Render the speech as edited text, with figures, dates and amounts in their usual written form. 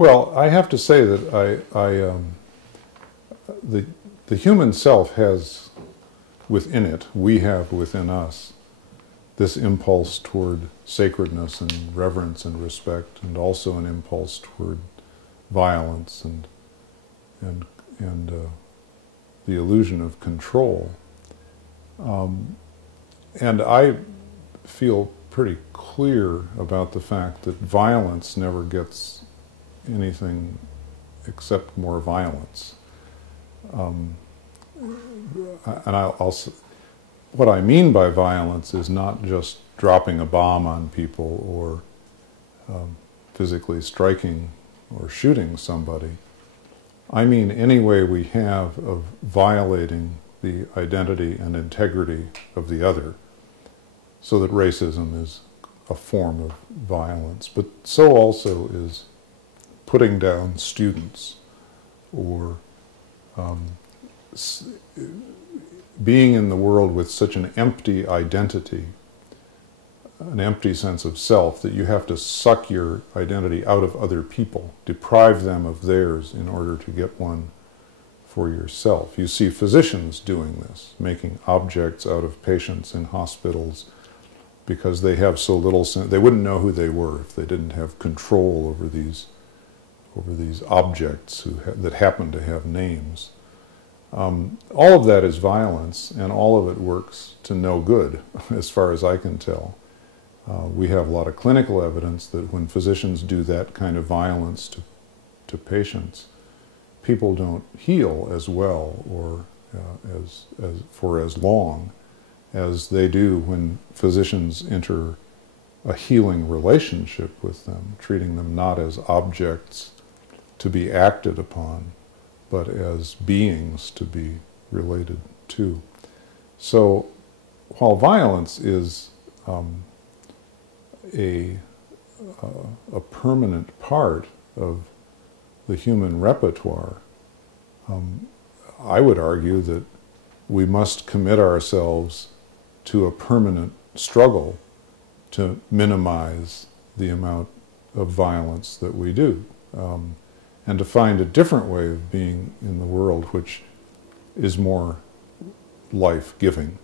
Well, I have to say that the human self has within it, we have within us, this impulse toward sacredness and reverence and respect, and also an impulse toward violence and the illusion of control. And I feel pretty clear about the fact that violence never gets anything except more violence. What I mean by violence is not just dropping a bomb on people or physically striking or shooting somebody. I mean any way we have of violating the identity and integrity of the other, so that racism is a form of violence. But so also is putting down students, or being in the world with such an empty identity, an empty sense of self, that you have to suck your identity out of other people, deprive them of theirs in order to get one for yourself. You see physicians doing this, making objects out of patients in hospitals because they have so little sense. They wouldn't know who they were if they didn't have control over these objects that happen to have names. All of that is violence, and all of it works to no good, as far as I can tell. We have a lot of clinical evidence that when physicians do that kind of violence to patients, people don't heal as well or for as long as they do when physicians enter a healing relationship with them, treating them not as objects to be acted upon, but as beings to be related to. So, while violence is a permanent part of the human repertoire, I would argue that we must commit ourselves to a permanent struggle to minimize the amount of violence that we do, and to find a different way of being in the world which is more life-giving.